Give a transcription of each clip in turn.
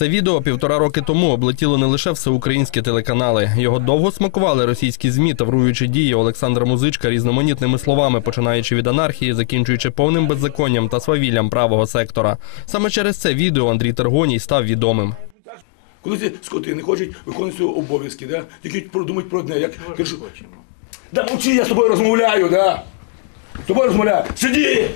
Це відео півтора роки тому облетіло не лише всеукраїнські телеканали. Його довго смакували російські змі, тавруючи дії Олександра Музичка різноманітними словами, починаючи від анархії, закінчуючи повним беззаконням та свавіллям правого сектора. Саме через це відео Андрій Тергоній став відомим. Коли ці скоти не хочуть виконувати свої обов'язки, да? тільки продумають про одне. Як кажу, да мовчи, я з тобою розмовляю, да? з тобою розмовляю. Сиди!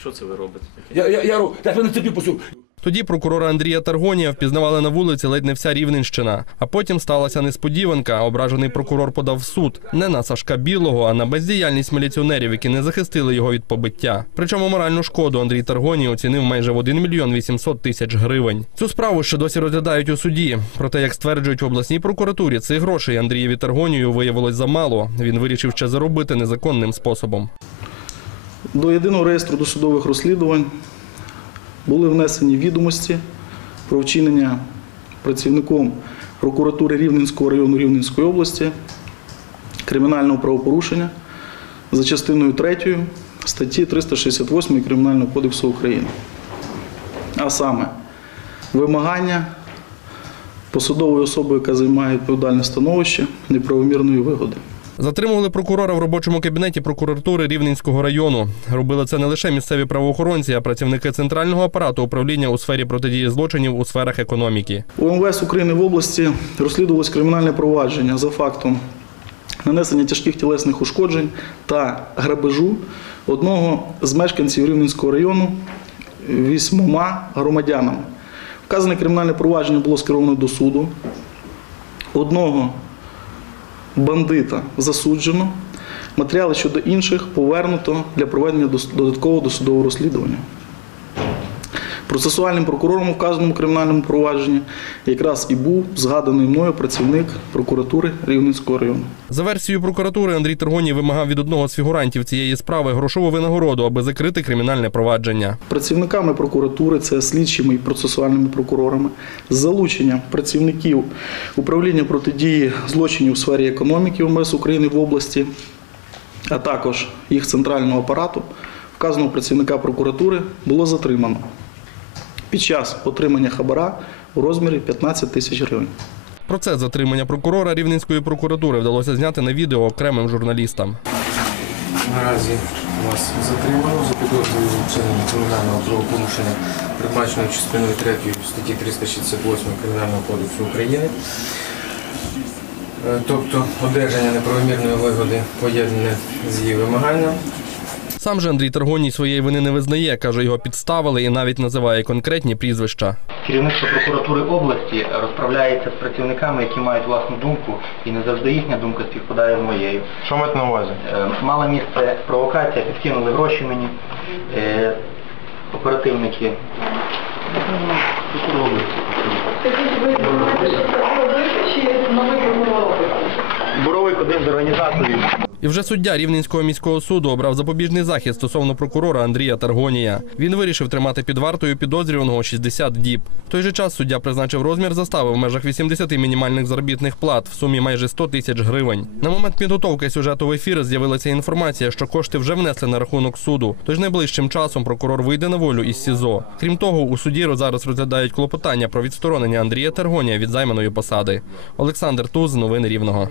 Що це ви робите таке? Я, я, я, ру- я тебе на цепі пустив. Тоді прокурора Андрія Таргонія впізнавали на вулиці ледь не вся Рівненщина. А потім сталася несподіванка. Ображений прокурор подав в суд не на Сашка Білого, а на бездіяльність міліціонерів, які не захистили його від побиття. Причому моральну шкоду Андрій Таргоній оцінив майже в 1 мільйон 800 тисяч гривень. Цю справу ще досі розглядають у суді. Проте, як стверджують в обласній прокуратурі, цих грошей Андрієві Таргонію виявилось замало. Він вирішив ще заробити незаконним способом. До єдиного реєстру досудових розслідувань були внесені відомості про вчинення працівником прокуратури Рівненського району Рівненської області кримінального правопорушення за частиною 3 статті 368 Кримінального кодексу України. А саме вимагання посадової особи, яка займає відповідальне становище, неправомірної вигоди. Затримували прокурора в робочому кабінеті прокуратури Рівненського району. Робили це не лише місцеві правоохоронці, а працівники центрального апарату управління у сфері протидії злочинів у сферах економіки. У МВС України в області розслідувалось кримінальне провадження за фактом нанесення тяжких тілесних ушкоджень та грабежу одного з мешканців Рівненського району вісьмома громадянами. Вказане кримінальне провадження було скеровано до суду. Одного бандита засуджено. Матеріали щодо інших повернуто для проведення додаткового досудового розслідування. Процесуальним прокурором у вказаному кримінальному провадженні якраз і був згаданий мною працівник прокуратури Рівненського району. За версією прокуратури, Андрій Тергоній вимагав від одного з фігурантів цієї справи грошову винагороду, аби закрити кримінальне провадження. Працівниками прокуратури, це слідчими і процесуальними прокурорами, з залученням працівників управління протидії злочинів у сфері економіки МС України в області, а також їх центрального апарату, вказаного працівника прокуратури було затримано під час отримання хабара у розмірі 15 тисяч гривень. Процес затримання прокурора Рівненської прокуратури вдалося зняти на відео окремим журналістам. Наразі вас затримано за підозрою у вчиненні кримінального правопорушення, передбаченого частиною 3 статті 368 Кримінального кодексу України. Е, Тобто одержання неправомірної вигоди поєднане з її вимаганням. Сам же Андрій Тергоній своєї вини не визнає, каже, його підставили і навіть називає конкретні прізвища. Керівництво прокуратури області розправляється з працівниками, які мають власну думку, і не завжди їхня думка співпадає з моєю. Що маєте на увазі? Е, Мала місце провокація, підкинули гроші мені, е, оперативники. Боровик один з організаторів. І вже суддя Рівненського міського суду обрав запобіжний захист стосовно прокурора Андрія Таргонія. Він вирішив тримати під вартою підозрюваного 60 діб. В той же час суддя призначив розмір застави в межах 80 мінімальних заробітних плат в сумі майже 100 тисяч гривень. На момент підготовки сюжету в ефір з'явилася інформація, що кошти вже внесли на рахунок суду. Тож найближчим часом прокурор вийде на волю із СІЗО. Крім того, у суді зараз розглядають клопотання про відсторонення Андрія Таргонія від займаної посади. Олександр Туз, новини Рівного.